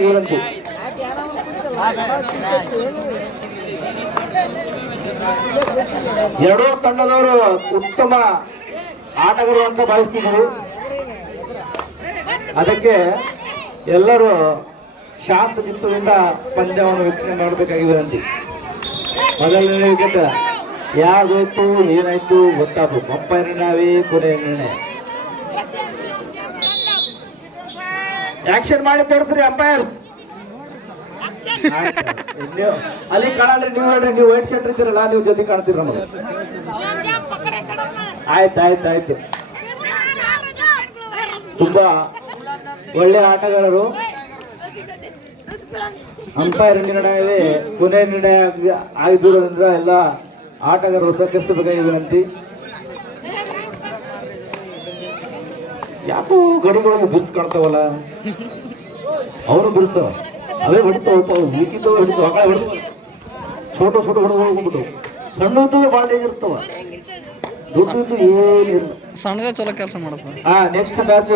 ವಿನಂತಿ ಎರಡೂ ತಂಡದವರು ಉತ್ತಮ ಆಟಗಳು ಅಂತ ಭಾವಿಸ್ತಿದ್ರು ಅದಕ್ಕೆ ಎಲ್ಲರೂ ಶಾಂತ ಚಿತ್ತದಿಂದ ಪಂದ್ಯವನ್ನು ವೀಕ್ಷಣೆ ಮಾಡಬೇಕಾಗಿ ವಿನಂತಿ ಮೊದಲನೇ ವಿಕೆಟ್ ಯಾವ್ದಾಯ್ತು ಏನಾಯ್ತು? ಗೊತ್ತಾಗ್ಬೇಕು. ಅಂಪೈರ್ ನಾವೇ ಕೊನೆಯ ನಿರ್ಣಯ. ಆಕ್ಷನ್ ಮಾಡಿ ತೋರಿಸ್ರಿ ಅಂಪೈರ್ ನೀವು ಅಲ್ಲಿ ಕಾಣಲ್ರಿ ನೀವು ಹೇಳ್ರಿ ನೀವು ವೈಟ್ ಶರ್ಟ್ ಇದ್ದೀರಲ್ಲ ನೀವು ಜೊತೆ ಕಾಣ್ತೀರ ನಮಗೆ. ಆಯ್ತು ಆಯ್ತು ಆಯ್ತು. ತುಂಬಾ ಒಳ್ಳೆ ಆಟಗಾರರು. ಅಂಪೈರ್ ನಿರ್ಣಯವೇ ಕೊನೆ ನಿರ್ಣಯ ಆಗಿ- ಆಗಿದ್ದುದರಿಂದ ಎಲ್ಲ ಆಟಗಾರರು ಸಹಕರಿಸಬೇಕಾಗಿ ವಿನಂತಿ ಯಾಕೋ ಗಡಿಗಳನ್ನು ಬಿದ್ದು ಕಾಡ್ತಾವಲ್ಲ ಅವರು ಬಿಡ್ತಾವ ಅವೇ ಹೊಡಿತಾವ ಮಿಕ್ಕಿದ್ದವು ಹಿಡಿತಾವ ಆ ಹೊಡಿತಾವ ಛೋಟ ಛೋಟ ಹೊಡೆದು ಹೋಗ್ಬಿಟ್ಟು ಸಣ್ಣದ್ದು ಭಾಳ ಇರ್ತಾವ ದುಡ್ಡು ಏನಿಲ್ಲ ಸಣ್ಣದೇ ಚಲೋ ಕೆಲಸ ಮಾಡತ್ತ ಹಾ ನೆಕ್ಸ್ಟ್ ಮ್ಯಾಚ್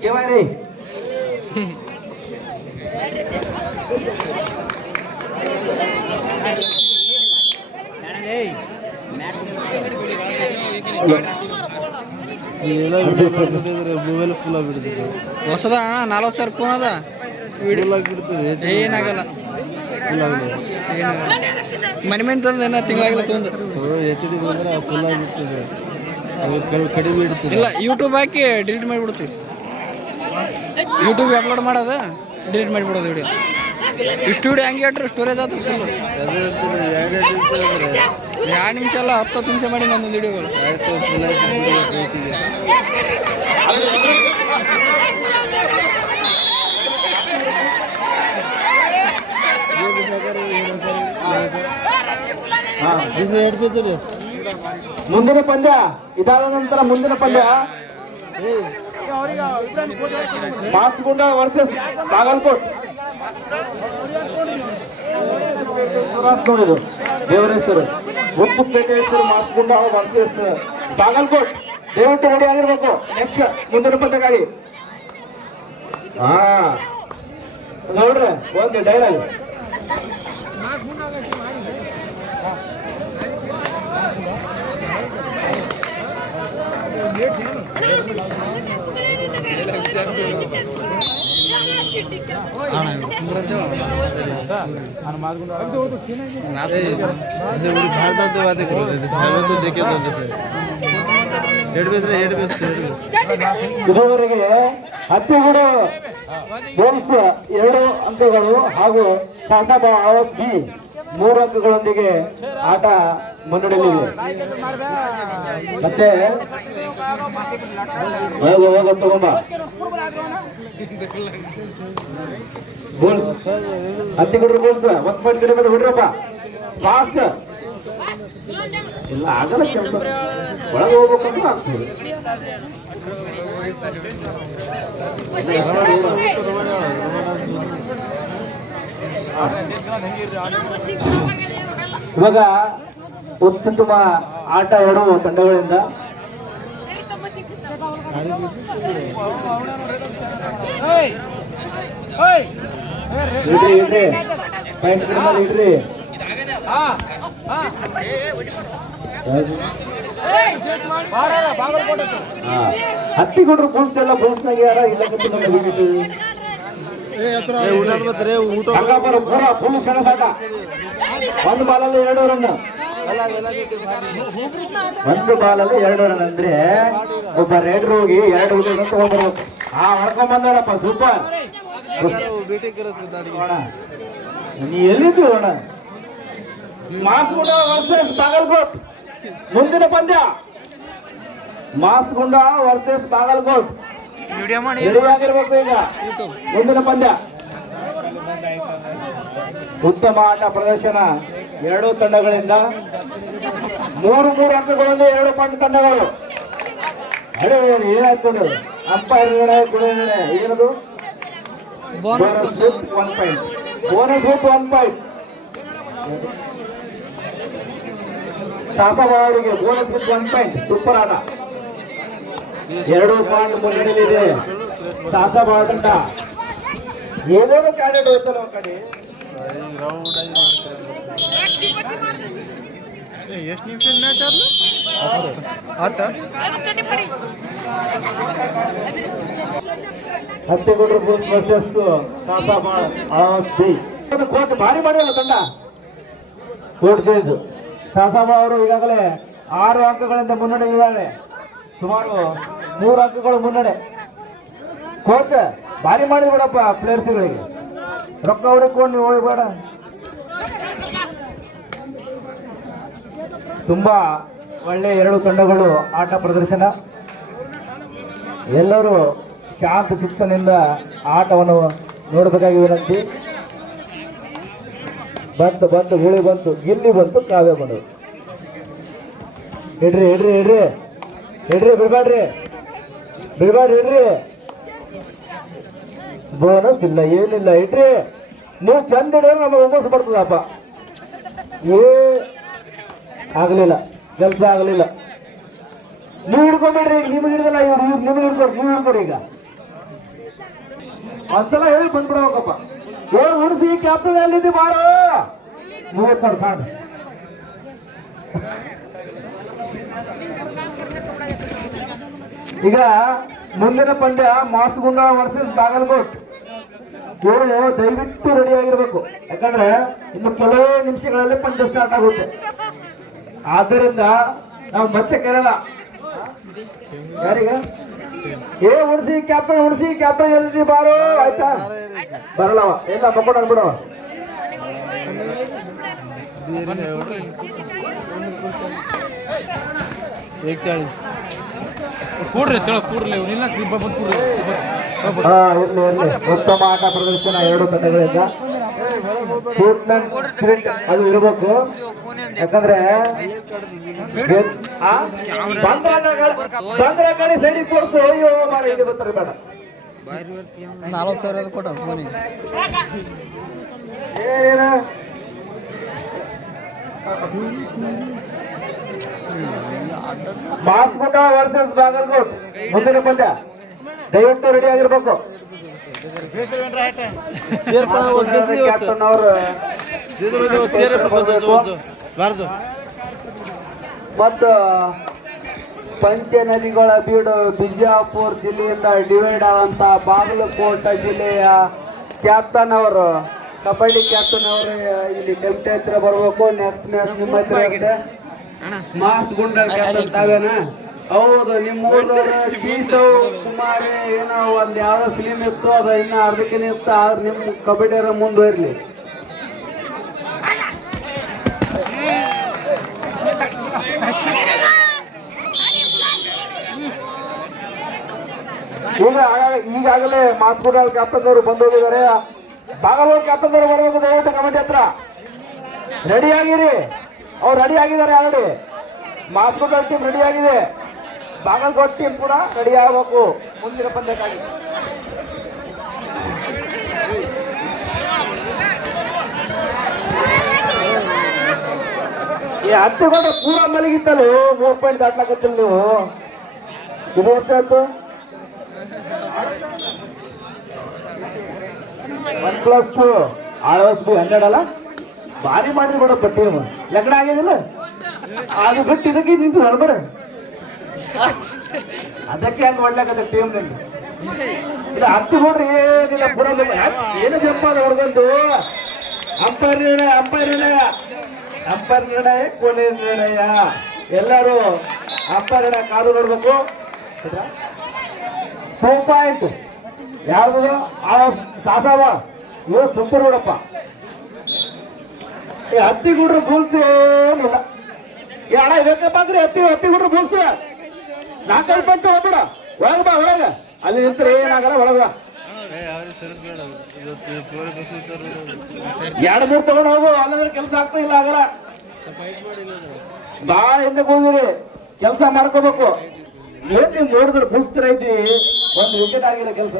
ಕೇವಾರಿ ಮೊಬೈಲ್ ಫುಲ್ ಆಗಿಬಿಡ್ತದೆ ಹೊಸದ ಅಣ್ಣ ನಲ್ವತ್ತು ಸಾವಿರ ಫೋನ್ ಅದ. ಫುಲ್ ಆಗಿಬಿಡ್ತದೆ ಏನಾಗಲ್ಲ ಫುಲ್ ಏನಾಗಲ್ಲ ಮನೆ ಮನೆ ತಂದು ಏನ ತಿಂಗಳಾಗಿಲ್ಲ ತೊಂದು ಎಚ್ ಡಿ ಬಂದ್ರೆ ಫುಲ್ ಆಗಿಬಿಡ್ತದೆ ಅದು ಕಡಿಮೆ ಇಡ್ತದೆ ಇಲ್ಲ ಯೂಟ್ಯೂಬ್ ಹಾಕಿ ಡಿಲೀಟ್ ಮಾಡಿಬಿಡ್ತೀವಿ. ಯೂಟ್ಯೂಬ್ ಅಪ್ಲೋಡ್ ಮಾಡೋದ ಡಿಲೀಟ್ ಮಾಡಿಬಿಡೋದು ವಿಡಿಯೋ ಇಷ್ಟು ವಿಡಿಯೋ ಹಂಗೆ ಇಟ್ರು ಸ್ಟೋರೇಜ್ ಆಯ್ತು ಎರಡು ಎರಡು ನಿಮಿಷ ಅಂದ್ರೆ ಎರಡು ನಿಮಿಷ ಅಲ್ಲ ಹತ್ತು ಹತ್ತು ನಿಮಿಷ ಮಾಡಿ ಒಂದೊಂದು ವಿಡಿಯೋಗಳು ಆಯ್ತು ಫುಲ್ ಆಗಿಬಿಡ್ತದೆ ರೇಟಿಗೆ ಹಾ ದಿವಸ ಎರಡು ಬೀಳ್ತದೆ ಮುಂದಿನ ಪಂದ್ಯ ಇದಾದ ನಂತರ ಮುಂದಿನ ಪಂದ್ಯ ಮಾಸ್ಗುಂಡ ವರ್ಸಸ್ ಬಾಗಲ್ಕೋಟ್ ನೋಡಿದು ದೇವರ ಮುತ್ತುಪೇಟೆ ಮಾಡಿಸ್ಕೊಂಡು ಮಾಸ್ಗುಂಡ ವರ್ಸಸ್ ಬಾಗಲ್ಕೋಟ್ ದಯವಿಟ್ಟು ರೆಡಿ ಆಗಿರ್ಬೇಕು. ನೆಕ್ಸ್ಟ್ ಮುಂದಿನ ಪಂದ್ಯಕ್ಕಾಗಿ ಹಾ. ನೋಡ್ರಿ ಓಕೆ ಡೈಲಾಗ್ ಅಣ್ಣ ಸುಂದರ ಇದು ಉಡಿ ಭಾಳ ದೊಡ್ಡ ವಾದ ಕರೋದು ಇದು ಸಾಹೇಬಂದು ದೇखे ಬಂದು ಸರ್ ಎರಡು ಬೇಸ್ರೆ ಎರಡು ಬೇಸ್ ಇದುವರೆಗೆ ಹತ್ತಿಗೂಡು ಬೋಲ್ಸ್ ಎರಡು ಅಂಕಗಳು ಹಾಗೂ ಶಾಸಕ ಬಿ. ಮೂರು ಅಂಕಗಳೊಂದಿಗೆ ಆಟ ಮುನ್ನಡೆಯಲಿದೆ ಮತ್ತೆ ಹೋಗು ತಗೊಂಬ. ಹತ್ತಿ ಕೊಡ್ರಿ ಬೋಲ್ಸ್ ಒಂದ್ ಪಾಯಿಂಟ್ ಕಡಿಮೆ ಬಿಡ್ರಪ್ಪ ಫಾಸ್ಟ್ ಇಲ್ಲ, ಆಗಲ್ಲ ಕೆಲಸ. ಒಳಗೆ ಹೋಗ್ಬೇಕಂತ ಆಗ್ತದೆ. ಇವಾಗ ಅತ್ಯುತ್ತಮ ಆಟ ಎರಡು ತಂಡಗಳಿಂದ ಇಡ್ರಿ ಇಡ್ರಿ ಇಡ್ರಿ ಹಾ. ಹತ್ತಿಗೊಂಡ್ರು ಬೂಲ್ಸ್ ಎಲ್ಲ ಬೂಲ್ಸ್ನಾಗ ಯಾರ ಇಲ್ಲ ಒಂದು ಬಾಲಲ್ಲಿ ಎರಡು ರನ್ ಒಂದು ಬಾಲಲ್ಲಿ ಎರಡು ರನ್ ಅಂದ್ರೆ ಒಬ್ಬ ರೇಡರ್ ಹೋಗಿ ಎರಡು ವಿಕೆಟ್ ತಗೊಂಡ್ಬರ್ಬೇಕು ಆ ಹೊಡ್ಕೊಂಡ್ ಬಂದಾರಪ್ಪ ಸೂಪರ್ ನೀ ಎಲ್ಲಿದ್ದು ಅಣ್ಣ ಮಾಸ್ಗುಂಡ ವರ್ಸಸ್ ಬಾಗಲ್ಕೋಟ್ ಮುಂದಿನ ಪಂದ್ಯ ಮಾಸ್ಕೊಂಡ ವರ್ಸಸ್ ಬಾಗಲ್ಕೋಟ್ ವಿಡಿಯೋ ಮಾಡಿ. ರೆಡಿ ಆಗಿರ್ಬೇಕು ಈಗ. ಮುಂದಿನ ಪಂದ್ಯ. ಉತ್ತಮ ಆಟ ಪ್ರದರ್ಶನ ಎರಡೂ ತಂಡಗಳಿಂದ. ಮೂರು ಮೂರು ಅಂಕಗಳನ್ನು ಎರಡು ಪಾಯಿಂಟ್ ತಂಡಗಳು. ಅರೆ ಏನಾಯ್ತು ಅಂಪೈರ್ ಏನದು bonus one point bonus fifth one point ಶಾಸಕರಿಗೆ bonus fifth one point super ಆಟ. ಎರಡು ಪಾಯಿಂಟ್ ಮುನ್ನಡೆಯಲ್ಲಿದೆ ಸಾಧ ಮಾಡಂಡ ಏನೇನು ಕ್ಯಾಂಡಿಡೇಟ್ ಹೋಯ್ತಲ್ಲ ಕಡೆ? ಎಷ್ಟು ನಿಮಿಷ ಮ್ಯಾಚ್ ಆದ್ಲು ಹತ್ತು ಸಾಸ ಮಾಡಿ ಕೋಟ್ ಭಾರಿ ಮಾಡಿಲ್ಲ ತಂಡ. ಕೋಟ್ ಸೇರಿದ್ದು ಅವರು ಈಗಾಗಲೇ ಆರು ಅಂಕಗಳಿಂದ ಮುನ್ನಡೆ ಇದ್ದಾರೆ ಸುಮಾರು ಮೂರು ಅಂಕಗಳು ಮುನ್ನಡೆ. ಕೋಚ್ ಭಾರಿ ಮಾಡಿಬಿಡಪ್ಪ ಪ್ಲೇಯರ್ಸ್ಗಳಿಗೆ ರೊಕ್ಕ ಹೊಡಿಕೊಂಡು ಹೋಗ್ಬೇಡ. ತುಂಬಾ ಒಳ್ಳೆ ಎರಡು ತಂಡಗಳು ಆಟ ಪ್ರದರ್ಶನ. ಎಲ್ಲರೂ ಶಾಂತ ಚಿತ್ತನಿಂದ ಆಟವನ್ನು ನೋಡಬೇಕಾಗಿ ವಿನಂತಿ. ಬಂತು ಬಂತು ಗುಳಿ ಬಂತು, ಗಿಲ್ಲಿ ಬಂತು, ಕಾವ್ಯ ಬಂದು ಇಡ್ರಿ ಇಡ್ರಿ ಇಡ್ರಿ ಇಡ್ರಿ ಬಿಡ್ಬಾಡ್ರಿ ಬಿಡ್ಬಾಡ್ರಿ ಇಡ್ರಿ ಬೋನಸ್ ಇಲ್ಲ, ಏನಿಲ್ಲ ಇಡ್ರಿ ನೀವು ಚಂದ ಇಡಿದ್ರೆ ನಮಗೆ ಒಂಬತ್ತು ಬರ್ತದಪ್ಪ ಏ, ಆಗಲಿಲ್ಲ, ಕೆಲಸ ಆಗಲಿಲ್ಲ. ನೀವು ಹಿಡ್ಕೊಂಡ್ರಿ ನಿಮಗೆ ಹಿಡಿದಲ್ಲ, ಇವ್ರು ಇವ್ರು ನಿಮ್ಗೆ ಹಿಡ್ಕೊಡ್ರಿ ನೀವು ಹಿಡ್ಕೊಡ್ರಿ ಈಗ. ಒಂದ್ಸಲ ಹೇಳಿ ಬಂದ್ಬಿಡ್ಬೇಕಪ್ಪ. ಏನ್ ಉಳಿಸಿ ಕ್ಯಾಪ್ಟನ್ ಎಲ್ಲಿದ್ದಿ ಬಾರೋ ಮೂವತ್ತಾರು ಕಾಣ್ ಈಗ ಮುಂದಿನ ಪಂದ್ಯ ಮಾಸ್ಗುಂಡ ವರ್ಸಸ್ ಬಾಗಲಕೋಟ್. ಇವರು ದಯವಿಟ್ಟು ರೆಡಿ ಆಗಿರ್ಬೇಕು. ಯಾಕಂದ್ರೆ ಇನ್ನು ಕೆಲವೇ ನಿಮಿಷಗಳಲ್ಲಿ ಪಂದ್ಯ ಸ್ಟಾರ್ಟ್ ಆಗುತ್ತೆ. ಆದ್ದರಿಂದ ನಾವು ಮತ್ತೆ ಕೇಳಲ್ಲ. ಯಾರೀಗ? ಏ, ಉಡ್ಸಿ, ಕ್ಯಾಪ್ಟನ್ ಉಡ್ಸಿ, ಕ್ಯಾಪ್ಟನ್ ಎಲ್ಲಿ ಬಾರೋ. ಆಯ್ತಾ? ಬರಲ್ಲವ ಎಲ್ಲ ಅನ್ಬಿಡವ ಏಕ್ ಕೂಡ್ರಿ ಚಲೋ ಕೂಡ್ರಿ ಇಲ್ಲ ಬಂದು ಕೂಡ್ರಿ. ಹಾ ಇರ್ಲಿ ಇರ್ಲಿ. ಉತ್ತಮ ಆಟ ಪ್ರದರ್ಶನ ಎರಡು ತಂಡಗಳಿಂದ ಅದು ಇರಬೇಕು. ಯಾಕಂದ್ರೆ ಸೈಡಿಗೆ ಕೊಡ್ಸು. ಅಯ್ಯೋ ಮಾರ ಬರ್ತಾರೆ ಬೇಡ. ನಲ್ವತ್ತು ಸಾವಿರ ಕೊಟ್ಟ ಫೋನಿಗೆ. ಮಾಸ್ಕೋಟ ವರ್ಸಸ್ ಬಾಗಲ್ಕೋಟ್. ಮುಂದಿನ ಪಂದ್ಯ. ದಯವಿಟ್ಟು ರೆಡಿ ಆಗಿರ್ಬೇಕು. ಕ್ಯಾಪ್ಟನ್ ಅವರು ಮತ್ತು ಪಂಚನದಿಗಳ ಬೀಡು ಬಿಜಾಪುರ ಜಿಲ್ಲೆಯಿಂದ ಡಿವೈಡ್ ಆದಂತ ಬಾಗಲಕೋಟ ಜಿಲ್ಲೆಯ ಕ್ಯಾಪ್ಟನ್ ಅವರು ಕಬಡ್ಡಿ ಕ್ಯಾಪ್ಟನ್ ಅವರು ಇಲ್ಲಿ ಕೆಂಪೆ ಹತ್ರ ಬರ್ಬೇಕು ನೆಕ್ಸ್ಟ್ ಮ್ಯಾಚ್ ನಿಮ್ಮ ಹತ್ರ ಇರುತ್ತೆ ಮಾಸ್ ಗುಂಡ ಕ್ಯಾಪ್ಟನ್ ತಾವೇನ ಹೌದು ನಿಮ್ಮ ಊರದವ್ರು ಗೀತವ್ ಕುಮಾರಿ ಏನೋ ಒಂದ್ ಯಾವ್ದೋ ಫಿಲಿಮ್ ಇತ್ತು ಅದು ಇನ್ನ ಅರ್ಧಕ್ಕಿನ ಇತ್ತು ಆದ್ರೆ ನಿಮ್ಮ ಕಬಡ್ಡಿಯರ ಮುಂದುವರ್ಲಿ ಈಗ ಈಗಾಗಲೇ ಗುಂಡ ಕ್ಯಾಪ್ಟನ್ ಅವರು ಬಂದು ಹೋಗಿದ್ದಾರೆ ಕ್ಯಾಪ್ಟನ್ ಅವರು ಬರಬೇಕು ದಯವಿಟ್ಟು ಕಮಿಟಿ ಹತ್ರ. ರೆಡಿ ಆಗಿರಿ ಅವ್ರು ರೆಡಿ ಆಗಿದ್ದಾರೆ ಆಲ್ರೆಡಿ ಮಾಸ್ಕೋಟ ಟೀಮ್ ರೆಡಿ ಆಗಿದೆ ಬಾಗಲಕೋಟ್ ಟೀಮ್ ಕೂಡ ರೆಡಿ ಆಗಬೇಕು ಮುಂದಿನ ಪಂದ್ಯಕ್ಕಾಗಿ. ಈ ಗಂಟೆ ಪೂರ ಮಲಗಿತ್ತಲು ಮೂರು ಪಾಯಿಂಟ್ ದಾಟ್ಲಾಕತ್ತಿಲ್ಲ ನೀವು. ಇದು one plus two Alvas B ಹನ್ನೆರಡು ಅಲ್ಲ? ಭಾರಿ ಮಾಡಿ ಬಿಡ ಪಟ್ಟಿ ಲಗ್ನ ಆಗಿದಿಲ್ಲ? ಅದು ಬಿಟ್ಟು ಇದಕ್ಕೆ ನಿಂತು ಹೊರಬರ ಅದಕ್ಕೆ ಹಂಗೆ ಒಳ್ಳೆಕತ್ತ ಟೀಮ್ ನಿಮ್ಗೆ ಇದು ಹತ್ತು ನೋಡ್ರಿ ಏನಿಲ್ಲ ಬರೋದಿಲ್ಲ ಏನು ಜಂಪ ಅದ ಹೊಡೆದಂದು ಅಂಪೈರ್ ನಿರ್ಣಯ ಅಂಪೈರ್ ನಿರ್ಣಯ ಅಂಪೈರ್ ನಿರ್ಣಯ ಕೊನೆ ನಿರ್ಣಯ ಎಲ್ಲರೂ ಅಂಪೈರ್ ನಿರ್ಣಯ ಕಾದು ನೋಡ್ಬೇಕು. ಟೂ ಪಾಯಿಂಟ್ ಯಾವ್ದು ಆ ಸಾಸಾವ ಇವ ನೋಡಪ್ಪ. ಈ ಹತ್ತಿ ಗುಡ್ರು ಬೂಲ್ಸ್ ಏನಿಲ್ಲ ಏ, ಅಣ್ಣ ಬೇಕಪ್ಪ ಅಂದ್ರೆ ಹತ್ತಿ ಹತ್ತಿ ಗುಡ್ರು ಬೂಲ್ಸ್ ನಾಲ್ಕೈದು ಪಂಚ ಹೋಗ್ಬಿಡ. ಒಳಗ ಬಾ, ಒಳಗ. ಅಲ್ಲಿ ನಿಂತ್ರೆ ಏನಾಗಲ್ಲ, ಒಳಗ ಎರಡು ಮೂರು ತಗೊಂಡು ಹೋಗು, ಅಲ್ಲಂದ್ರೆ ಕೆಲಸ ಆಗ್ತಾ ಇಲ್ಲ, ಆಗಲ್ಲ. ಬಾ ಹಿಂದೆ ಕೂದಿರಿ ಕೆಲಸ ಮಾಡ್ಕೋಬೇಕು. ಏನ್ ನೀವು ನೋಡಿದ್ರೆ ಬೂಸ್ತರ ಐತಿ ಒಂದು ವಿಕೆಟ್ ಆಗಿಲ್ಲ ಕೆಲಸ.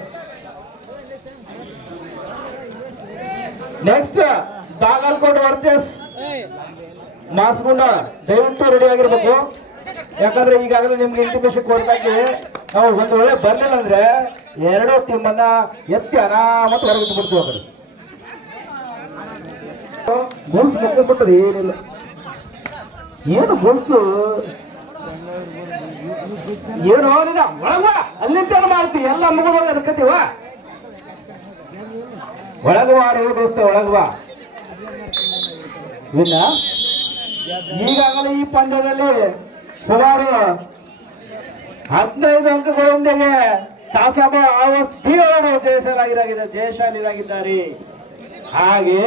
ನೆಕ್ಸ್ಟ್ ಬಾಗಲಕೋಟೆ ವರ್ಚಸ್ ಮಾಸ್ಗುಂಡ ದಯವಿಟ್ಟು ರೆಡಿ ಆಗಿರ್ಬೇಕು. ಯಾಕಂದ್ರೆ ಈಗಾಗಲೇ ನಿಮ್ಗೆ ಇಂಟಿಮೇಶನ್ ಕೊಡ್ತಾ ಇದ್ದೀವಿ. ನಾವು ಒಂದು ವೇಳೆ ಬರ್ಲಿಲ್ಲ ಅಂದ್ರೆ ಎರಡೂ ಟೀಮನ್ನ ಎತ್ತಿ ಅನಾಮತ್ ಹೊರಗಿಟ್ಟು ಬಿಡ್ತೀವಿ ಕಡೆ ಗೋಲ್ಸ್ ಮುಕ್ಕೊಂಡ್ಬಿಟ್ಟರೆ ಏನಿಲ್ಲ. ಏನು ಗೋಲ್ಸು ಏನು ಅಲ್ಲಿಂದ ಮಾಡ್ತೀವಿ ಎಲ್ಲ ಮುಗಿದ ಅನ್ಕತೀವ ಒಳಗುವ ದೋಸ್ತ ಒಳಗುವ. ಇಲ್ಲ ಈಗಾಗಲೇ ಈ ಪಂದ್ಯದಲ್ಲಿ ಸುಮಾರು ಹದಿನೈದು ಅಂಕಗಳೊಂದಿಗೆ ಶಾಸಕ ಜಯಶಾಲಿರಾಗಿದ್ದಾರೆ ಜಯಶಾಲಿರಾಗಿದ್ದಾರೆ ಹಾಗೆ